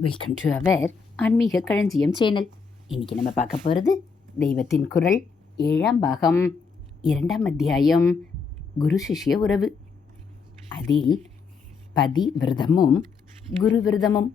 Welcome to our ஆன்மீக களஞ்சியம் channel இன்னைக்கு நம்ம பார்க்க போகிறது தெய்வத்தின் குரல் ஏழாம் பாகம் இரண்டாம் அத்தியாயம் குரு சிஷ்ய உறவு. அதில் பதி விரதமும் குரு விரதமும்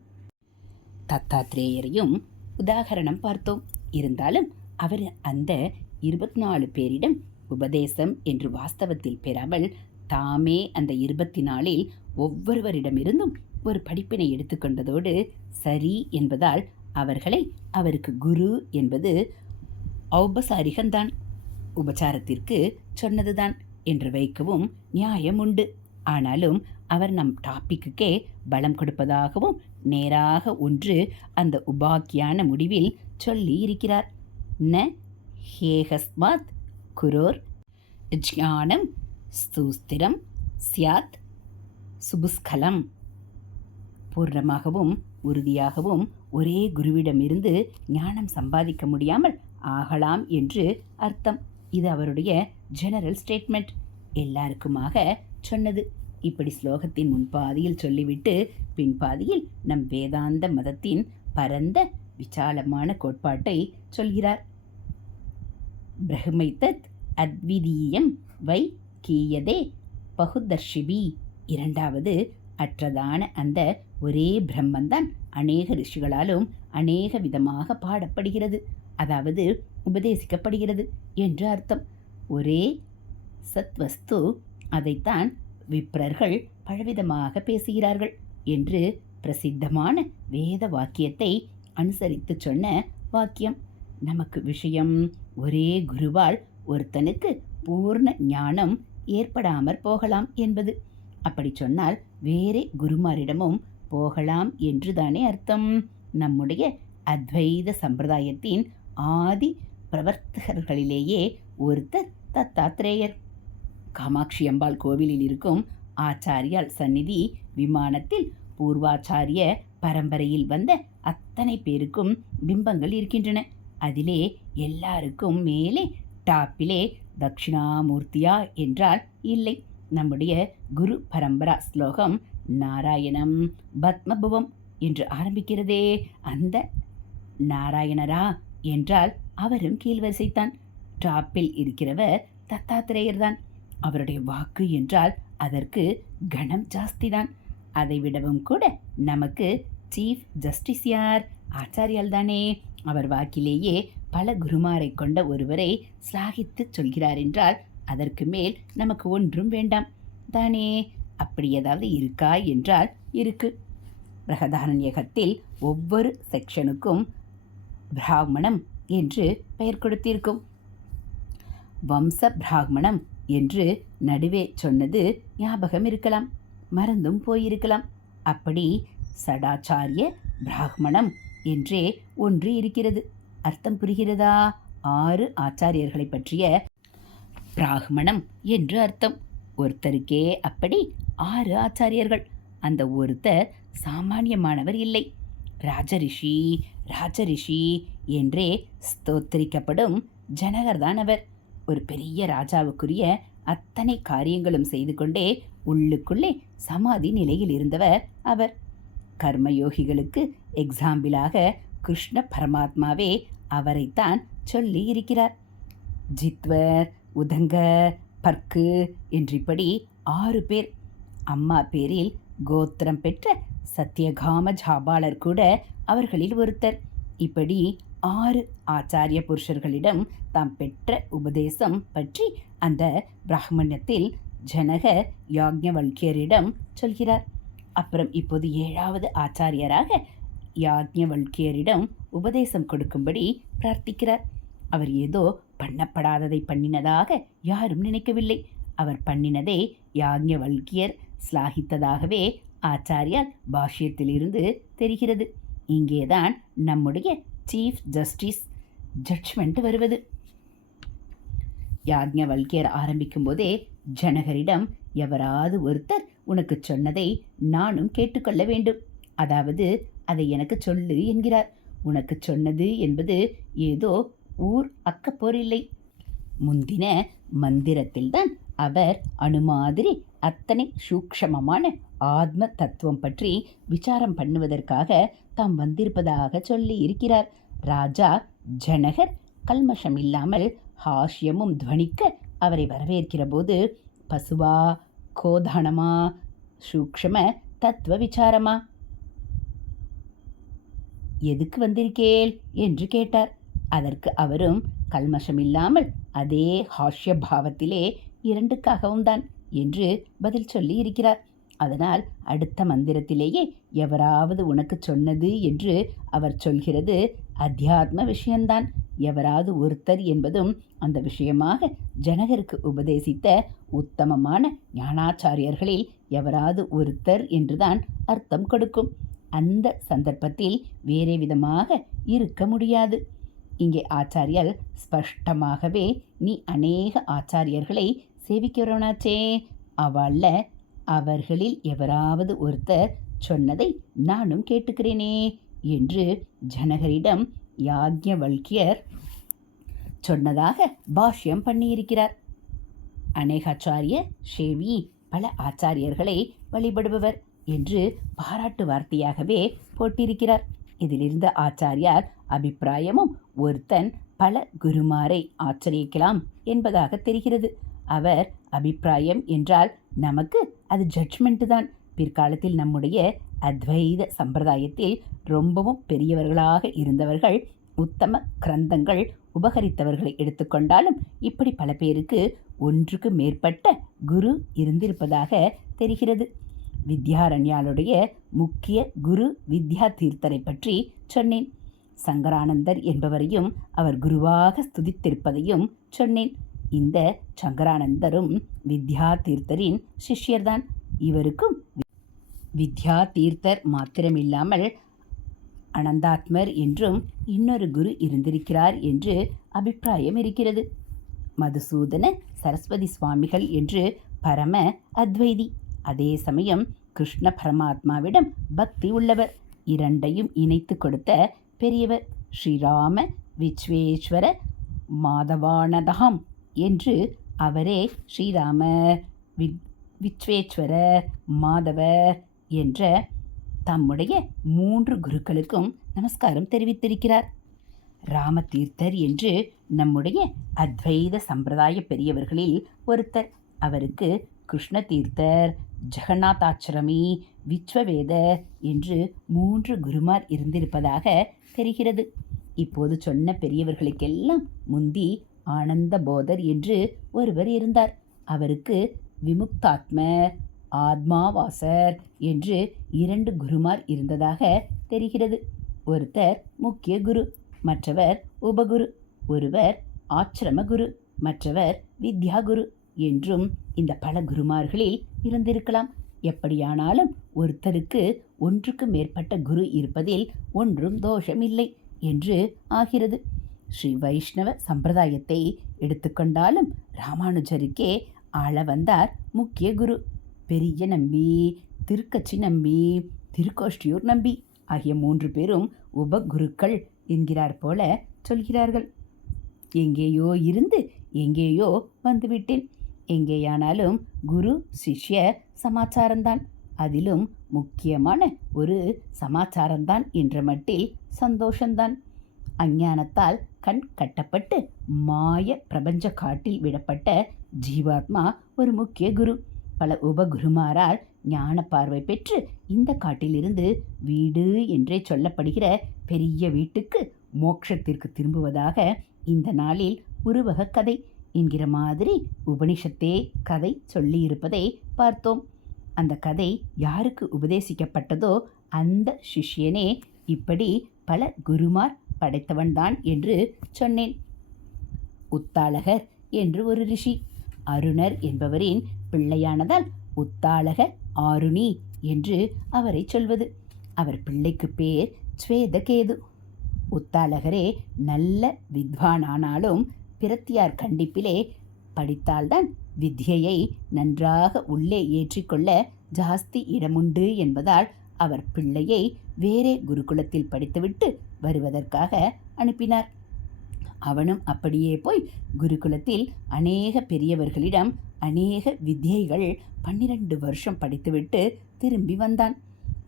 தத்தாத்ரேயரையும் உதாகரணம் பார்த்தோம். இருந்தாலும் அவர் அந்த இருபத்தி நாலு பேரிடம் உபதேசம் என்று வாஸ்தவத்தில் பெறாமல் தாமே அந்த இருபத்தி நாலில் ஒவ்வொருவரிடமிருந்தும் ஒரு படிப்பினை எடுத்துக்கொண்டதோடு சரி என்பதால் அவர்களை அவருக்கு குரு என்பது ஔபசாரிகந்தான் உபச்சாரத்திற்கு சொன்னதுதான் என்று வைக்கவும் நியாயம் உண்டு. ஆனாலும் அவர் நம் டாப்பிக்குக்கே பலம் கொடுப்பதாகவும் நேராக ஒன்று அந்த உபாக்கியான முடிவில் சொல்லி இருக்கிறார் ந ஹேகஸ்மாத் குரோர் ஜானம் ஸ்தூஸ்திரம் சியாத் சுபுஸ்கலம். பூர்ணமாகவும் உறுதியாகவும் ஒரே குருவிடமிருந்து ஞானம் சம்பாதிக்க முடியாமல் ஆகலாம் என்று அர்த்தம். இது அவருடைய ஜெனரல் ஸ்டேட்மெண்ட் எல்லாருக்குமாக சொன்னது. இப்படி ஸ்லோகத்தின் முன்பாதியில் சொல்லிவிட்டு பின்பாதியில் நம் வேதாந்த மதத்தின் பரந்த விசாலமான கோட்பாட்டை சொல்கிறார். பிரஹ்மைத்தத் அத்விதீயம் வை கீயதே பகுதர்ஷிபி. இரண்டாவது அற்றதான அந்த ஒரே பிரம்மந்தான் அநேக ரிஷிகளாலும் அநேக விதமாக பாடப்படுகிறது. அதாவது உபதேசிக்கப்படுகிறது என்று அர்த்தம். ஒரே சத்வஸ்து அதைத்தான் விப்ரர்கள் பலவிதமாக பேசுகிறார்கள் என்று பிரசித்தமான வேத வாக்கியத்தை அனுசரித்து சொன்ன வாக்கியம். நமக்கு விஷயம் ஒரே குருவால் ஒருத்தனுக்கு பூர்ண ஞானம் ஏற்படாமற் போகலாம் என்பது. அப்படி சொன்னால் வேறே குருமாரிடமும் போகலாம் என்றுதானே அர்த்தம். நம்முடைய அத்வைத சம்பிரதாயத்தின் ஆதி பிரவர்த்தகர்களிலேயே ஒருத்தர் தத்தாத்ரேயர். காமாட்சி அம்பாள் கோவிலில் இருக்கும் ஆச்சாரியால் சந்நிதி விமானத்தில் பூர்வாச்சாரிய பரம்பரையில் வந்த அத்தனை பேருக்கும் பிம்பங்கள் இருக்கின்றன. அதிலே எல்லாருக்கும் மேலே டாப்பிலே தட்சிணாமூர்த்தியா என்றால் இல்லை. நம்முடைய குரு பரம்பரா ஸ்லோகம் நாராயணம் பத்மபுவம் என்று ஆரம்பிக்கிறதே அந்த நாராயணரா என்றால் அவரும் கீழ்வரிசைத்தான். டாப்பில் இருக்கிறவர் தத்தாத்திரேயர் தான் அவருடைய வாக்கு என்றால் அதற்கு கணம் ஜாஸ்தி தான் அதை விடவும் கூட நமக்கு சீஃப் ஜஸ்டிஸ் யார்? ஆச்சாரியால் தானே. அவர் வாக்கிலேயே பல குருமாரை கொண்ட ஒருவரை சிலாகித்து சொல்கிறார் என்றால் அதற்கு மேல் நமக்கு ஒன்றும் வேண்டாம். தானே. அப்படி ஏதாவது இருக்கா என்றால் இருக்கு. பிரகதாரண்யகத்தில் ஒவ்வொரு செக்ஷனுக்கும் பிராமணம் என்று பெயர் கொடுத்திருக்கும். வம்ச பிராமணம் என்று நடுவே சொன்னது ஞாபகம் இருக்கலாம் மறந்தும் போயிருக்கலாம். அப்படி சடாச்சாரிய பிராமணம் என்றே ஒன்று இருக்கிறது. அர்த்தம் புரிகிறதா? ஆறு ஆச்சாரியர்களை பற்றிய பிராமணம் என்று அர்த்தம். ஒருத்தருக்கே அப்படி ஆறு ஆச்சாரியர்கள். அந்த ஒருத்தர் சாமானியமானவர் இல்லை. ராஜரிஷி ராஜரிஷி என்றே ஸ்தோத்திரிக்கப்படும் ஜனகர்தான் அவர் ஒரு பெரிய ராஜாவுக்குரிய அத்தனை காரியங்களும் செய்து கொண்டே உள்ளுக்குள்ளே சமாதி நிலையில் இருந்தவர் அவர். கர்மயோகிகளுக்கு எக்ஸாம்பிளாக கிருஷ்ண பரமாத்மாவே அவரைத்தான் சொல்லி இருக்கிறார். ஜித்வர் உதங்கர் பர்க்கு என்றிப்படி ஆறு பேர் அம்மா பேரில் கோத்திரம் பெற்ற சத்யகாம ஜாபாலர் கூட அவர்களில் ஒருத்தர். இப்படி ஆறு ஆச்சாரிய புருஷர்களிடம் தாம் பெற்ற உபதேசம் பற்றி அந்த பிராமணியத்தில் ஜனக யாக்ஞவல்கியரிடம் சொல்கிறார். அப்புறம் இப்போது ஏழாவது ஆச்சாரியராக யாக்ஞவல்கியரிடம் உபதேசம் கொடுக்கும்படி பிரார்த்திக்கிறார். அவர் ஏதோ பண்ணப்படாததை பண்ணினதாக யாரும் நினைக்கவில்லை. அவர் பண்ணினதே யாக்ஞவல்கியர் ஸ்லாகித்ததாகவே ஆச்சாரியால் பாஷ்யத்திலிருந்து தெரிகிறது. இங்கேதான் நம்முடைய சீஃப் ஜஸ்டிஸ் ஜட்ஜ்மெண்ட் வருவது. யாக்ஞவல்கியர் ஆரம்பிக்கும் போதே ஜனகரிடம் எவராது ஒருத்தர் உனக்கு சொன்னதை நானும் கேட்டுக்கொள்ள வேண்டும். அதாவது அதை எனக்கு சொல்லு என்கிறார். உனக்கு சொன்னது என்பது ஏதோ ஊர் அக்கப்போர் இல்லை. முந்தின மந்திரத்தில்தான் அவர் அணுமாதிரி அத்தனை சூக்ஷமமான ஆத்ம தத்துவம் பற்றி விசாரம் பண்ணுவதற்காக தாம் வந்திருப்பதாக சொல்லி இருக்கிறார். ராஜா ஜனகர் கல்மஷம் இல்லாமல் ஹாஷ்யமும் துவனிக்க அவரை வரவேற்கிற போது பசுவா கோதானமா சூக்ஷம தத்துவ விசாரமா? எதுக்கு வந்திருக்கேள்? என்று கேட்டார். அதற்கு அவரும் கல்மஷம் இல்லாமல் அதே ஹாஷ்ய பாவத்திலே இரண்டுக்காகவும் தான் என்று பதில் சொல்லி இருக்கிறார். அதனால் அடுத்த மந்திரத்திலேயே எவராவது உனக்கு சொன்னது என்று அவர் சொல்கிறது அத்தியாத்ம விஷயம்தான் எவராவது ஒருத்தர் என்பதும் அந்த விஷயமாக ஜனகருக்கு உபதேசித்த உத்தமமான ஞானாச்சாரியர்களில் எவராவது ஒருத்தர் என்றுதான் அர்த்தம் கொடுக்கும். அந்த சந்தர்ப்பத்தில் வேறே விதமாக இருக்க முடியாது. இங்கே ஆச்சாரியர் ஸ்பஷ்டமாகவே நீ அநேக ஆச்சாரியர்களை சேவிக்கிறோனாச்சே அவள அவர்களில் எவராவது ஒருத்தர் சொன்னதை நானும் கேட்டுக்கிறேனே என்று ஜனகரிடம் யாக்ஞவல்கியர் சொன்னதாக பாஷ்யம் பண்ணியிருக்கிறார். அநேகாச்சாரிய ஷேவி பல ஆச்சாரியர்களை வழிபடுபவர் என்று பாராட்டு வார்த்தையாகவே போட்டிருக்கிறார். இதிலிருந்த ஆச்சாரியார் அபிப்பிராயமும் ஒருத்தன் பல குருமாரை ஆச்சரிக்கலாம் என்பதாக தெரிகிறது. அவர் அபிப்பிராயம் என்றால் நமக்கு அது ஜட்ஜ்மெண்ட்டு தான். பிற்காலத்தில் நம்முடைய அத்வைத சம்பிரதாயத்தில் ரொம்பவும் பெரியவர்களாக இருந்தவர்கள் உத்தம கிரந்தங்கள் உபகரித்தவர்களை எடுத்துக்கொண்டாலும் இப்படி பல பேருக்கு ஒன்றுக்கு மேற்பட்ட குரு இருந்திருப்பதாக தெரிகிறது. வித்யாரண்யாளுடைய முக்கிய குரு வித்யா தீர்த்தரை பற்றி சொன்னேன். சங்கரானந்தர் என்பவரையும் அவர் குருவாக ஸ்துதித்திருப்பதையும் சொன்னேன். இந்த சங்கரானந்தரும் வித்யா தீர்த்தரின் சிஷ்யர்தான். இவருக்கும் வித்யா தீர்த்தர் மாத்திரமில்லாமல் அனந்தாத்மர் என்றும் இன்னொரு குரு இருந்திருக்கிறார் என்று அபிப்பிராயம் இருக்கிறது. மதுசூதன சரஸ்வதி சுவாமிகள் என்று பரம அத்வைதி. அதே சமயம் கிருஷ்ண பரமாத்மாவிடம் பக்தி உள்ளவர். இரண்டையும் இணைத்து கொடுத்த பெரியவர் ஸ்ரீராம விஸ்வேஸ்வர மாதவானதாம். என்று அவரே ஸ்ரீராம வி விஸ்வேஸ்வரர் மாதவர் என்ற தம்முடைய மூன்று குருக்களுக்கும் நமஸ்காரம் தெரிவித்திருக்கிறார். ராமதீர்த்தர் என்று நம்முடைய அத்வைத சம்பிரதாய பெரியவர்களில் ஒருத்தர். அவருக்கு கிருஷ்ண தீர்த்தர் ஜெகநாதாச்சிரமி விஸ்வவேதர் என்று மூன்று குருமார் இருந்திருப்பதாக தெரிகிறது. இப்போது சொன்ன பெரியவர்களுக்கெல்லாம் முந்தி ஆனந்த போதர் என்று ஒருவர் இருந்தார். அவருக்கு விமுக்தாத்மர் ஆத்மாவாசர் என்று இரண்டு குருமார் இருந்ததாக தெரிகிறது. ஒருத்தர் முக்கிய குரு மற்றவர் உபகுரு. ஒருவர் ஆச்சிரம குரு மற்றவர் வித்யா குரு என்றும் இந்த பல குருமார்களில் இருந்திருக்கலாம். எப்படியானாலும் ஒருத்தருக்கு ஒன்றுக்கு மேற்பட்ட குரு இருப்பதில் ஒன்றும் தோஷமில்லை என்று ஆகிறது. ஸ்ரீ வைஷ்ணவ சம்பிரதாயத்தை எடுத்துக்கொண்டாலும் ராமானுஜருக்கே ஆள வந்தார் முக்கிய குரு. பெரிய நம்பி திருக்கச்சி நம்பி திருக்கோஷ்டியூர் நம்பி ஆகிய மூன்று பேரும் உபகுருக்கள் என்கிறார் போல சொல்கிறார்கள். எங்கேயோ இருந்து எங்கேயோ வந்துவிட்டேன். எங்கேயானாலும் குரு சிஷ்ய சமாச்சாரம்தான். அதிலும் முக்கியமான ஒரு சமாச்சாரம்தான் என்ற மட்டில் சந்தோஷந்தான் அஞ்ஞானத்தால் கண் கட்டப்பட்டு மாய பிரபஞ்ச காட்டில் விடப்பட்ட ஜீவாத்மா ஒரு முக்கிய குரு. பல உபகுருமாரால் ஞான பார்வை பெற்று இந்த காட்டிலிருந்து வீடு என்றே சொல்லப்படுகிற பெரிய வீட்டுக்கு மோட்சத்திற்கு திரும்புவதாக இந்த நாளில் உருவக கதை என்கிற மாதிரி உபனிஷத்தே கதை சொல்லியிருப்பதை பார்த்தோம். அந்த கதை யாருக்கு உபதேசிக்கப்பட்டதோ அந்த சிஷ்யனே இப்படி பல குருமார் படைத்தவன்தான் என்று சொன்னேன். உத்தாளகர் என்று ஒரு ரிஷி. அருணர் என்பவரின் பிள்ளையானதால் உத்தாளக ஆருணி என்று அவரை சொல்வது. அவர் பிள்ளைக்கு பேர் ஸ்வேதகேது. உத்தாளகரே நல்ல வித்வானானாலும் பிரத்தியார் கண்டிப்பிலே படித்தால்தான் வித்யையை நன்றாக உள்ளே ஏற்றிக்கொள்ள ஜாஸ்தி இடமுண்டு என்பதால் அவர் பிள்ளையை வேறே குருகுலத்தில் படித்துவிட்டு வருவதற்காக அனுப்பினார். அவனும் அப்படியே போய் குருகுலத்தில் அநேக பெரியவர்களிடம் அநேக வித்தியைகள் பன்னிரண்டு வருஷம் படித்துவிட்டு திரும்பி வந்தான்.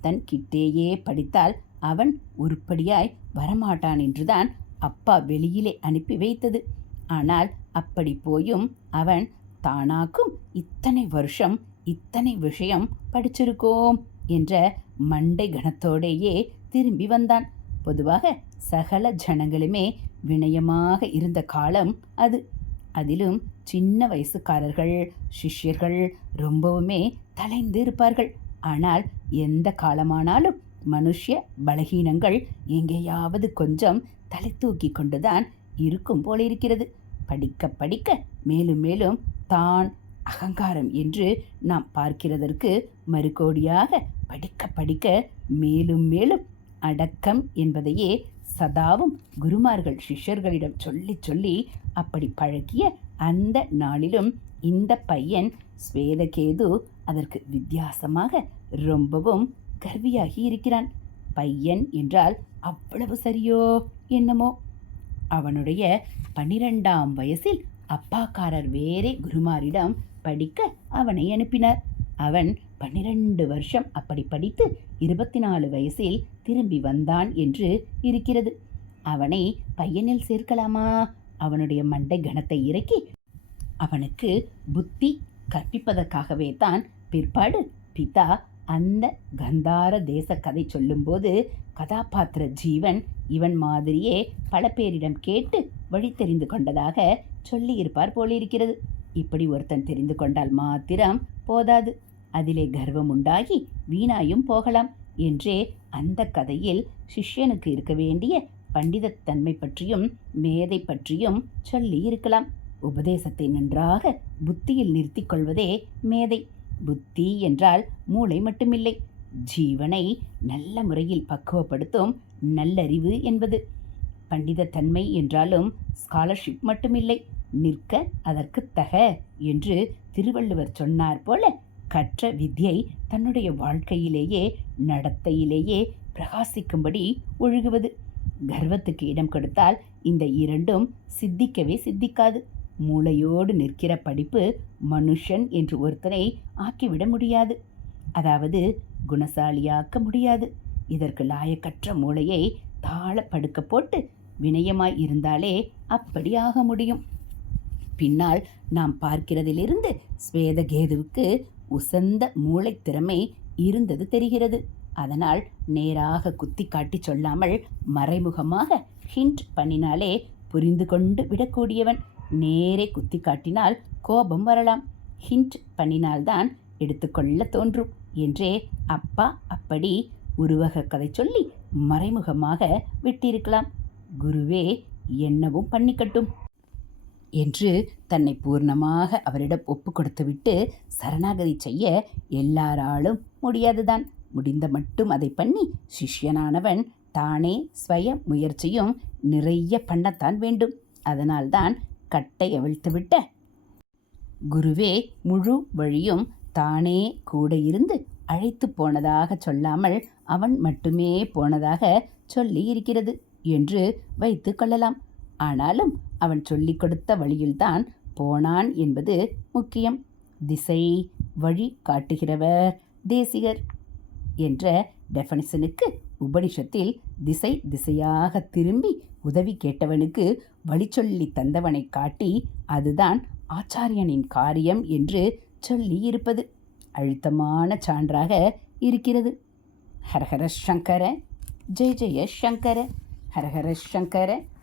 தன் கிட்டேயே படித்தால் அவன் உருப்படியாய் வரமாட்டான் என்றுதான் அப்பா வெளியிலே அனுப்பி வைத்தது. ஆனால் அப்படி போயும் அவன் தானாக்கும் இத்தனை வருஷம் இத்தனை விஷயம் படிச்சிருக்கோம் என்ற மண்டை கணத்தோடேயே திரும்பி வந்தான். பொதுவாக சகல ஜனங்களுமே வினயமாக இருந்த காலம் அது. அதிலும் சின்ன வயசுக்காரர்கள் சிஷ்யர்கள் ரொம்பவுமே தலைந்து இருப்பார்கள். ஆனால் எந்த காலமானாலும் மனுஷ பலகீனங்கள் எங்கேயாவது கொஞ்சம் தலை தூக்கி கொண்டுதான் இருக்கும் போல இருக்கிறது படிக்க படிக்க மேலும் மேலும் தான் அகங்காரம் என்று நாம் பார்க்கிறதற்கு மறுகோடியாக படிக்க படிக்க மேலும் மேலும் அடக்கம் என்பதையே சதாவும் குருமார்கள் சிஷ்யர்களிடம் சொல்லி சொல்லி அப்படி பழகிய அந்த நாளிலும் இந்த பையன் ஸ்வேதகேது அதற்கு வித்தியாசமாக ரொம்பவும் கர்வியாகி இருக்கிறான். பையன் என்றால் அவ்வளவு சரியோ என்னமோ? அவனுடைய பனிரெண்டாம் வயசில் அப்பாக்காரர் வேறே குருமாரிடம் படிக்க அவனை அனுப்பினார். அவன் பன்னிரண்டு வருஷம் அப்படி படித்து இருபத்தி நாலு வயசில் திரும்பி வந்தான் என்று இருக்கிறது. அவனை பையனில் சேர்க்கலாமா? அவனுடைய மண்டை கணத்தை இறக்கி அவனுக்கு புத்தி கற்பிப்பதற்காகவே தான் பிற்பாடு பிதா அந்த கந்தார தேச கதை சொல்லும்போது கதாபாத்திர ஜீவன் இவன் மாதிரியே பல பேரிடம் கேட்டு வழி தெரிந்து கொண்டதாக சொல்லியிருப்பார் போலிருக்கிறது. இப்படி ஒருத்தன் தெரிந்து கொண்டால் மாத்திரம் போதாது. அதிலே கர்வம் உண்டாகி வீணாயும் போகலாம் என்றே அந்த கதையில் சிஷ்யனுக்கு இருக்க வேண்டிய பண்டிதத்தன்மை பற்றியும் மேதை பற்றியும் சொல்லி இருக்கலாம். உபதேசத்தை நன்றாக புத்தியில் நிறுத்திக் கொள்வதே மேதை. புத்தி என்றால் மூளை மட்டுமில்லை. ஜீவனை நல்ல முறையில் பக்குவப்படுத்தும் நல்லறிவு என்பது. பண்டிதத்தன்மை என்றாலும் ஸ்காலர்ஷிப் மட்டுமில்லை. நிற்க அதற்கு தக என்று திருவள்ளுவர் சொன்னார் போல கற்ற வித்யை தன்னுடைய வாழ்க்கையிலேயே நடத்தையிலேயே பிரகாசிக்கும்படி ஒழுகுவது. கர்வத்துக்கு இடம் கொடுத்தால் இந்த இரண்டும் சித்திக்கவே சித்திக்காது. மூளையோடு நிற்கிற படிப்பு மனுஷன் என்று ஒருத்தனை ஆக்கிவிட முடியாது. அதாவது குணசாலியாக்க முடியாது. இதற்கு லாயக்கற்ற மூளையை தாழ படுக்க போட்டு வினயமாய் இருந்தாலே அப்படி ஆக முடியும். பின்னால் நாம் பார்க்கிறதிலிருந்து ஸ்வேதகேதுவுக்கு உசந்த மூளை திறமை இருந்தது தெரிகிறது. அதனால் நேராக குத்தி காட்டி சொல்லாமல் மறைமுகமாக ஹிண்ட் பண்ணினாலே புரிந்து கொண்டு விடக்கூடியவன். நேரே குத்தி காட்டினால் கோபம் வரலாம். ஹிண்ட் பண்ணினால்தான் எடுத்துக்கொள்ள தோன்றும் என்றே அப்பா அப்படி உருவக கதை சொல்லி மறைமுகமாக விட்டிருக்கலாம். குருவே என்னவும் பண்ணிக்கட்டும். என்று தன்னை பூர்ணமாக அவரிடம் ஒப்பு கொடுத்துவிட்டு சரணாகதி செய்ய எல்லாராலும் முடியாதுதான். முடிந்த மட்டும் அதை பண்ணி சிஷ்யனானவன் தானே ஸ்வய முயற்சியும் நிறைய பண்ணத்தான் வேண்டும். அதனால்தான் கட்டை அவிழ்த்துவிட்ட குருவே முழு வழியும் தானே கூட இருந்து அழைத்து போனதாக சொல்லாமல் அவன் மட்டுமே போனதாக சொல்லி இருக்கிறது என்று வைத்து கொள்ளலாம். ஆனாலும் அவன் சொல்லிக் கொடுத்த வழியில்தான் போனான் என்பது முக்கியம். திசை வழி காட்டுகிறவர் தேசிகர் என்ற டெஃபனிஷனுக்கு உபனிஷத்தில் திசை திசையாக திரும்பி உதவி கேட்டவனுக்கு வழி சொல்லி தந்தவனை காட்டி அதுதான் ஆச்சாரியனின் காரியம் என்று சொல்லி இருப்பது அழுத்தமான சான்றாக இருக்கிறது. ஹரஹர சங்கர ஜெய ஜெய சங்கர ஹரஹர சங்கர.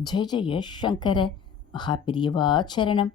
ஜெய ஜெய சங்கர மகாபிரியவா சரணம்.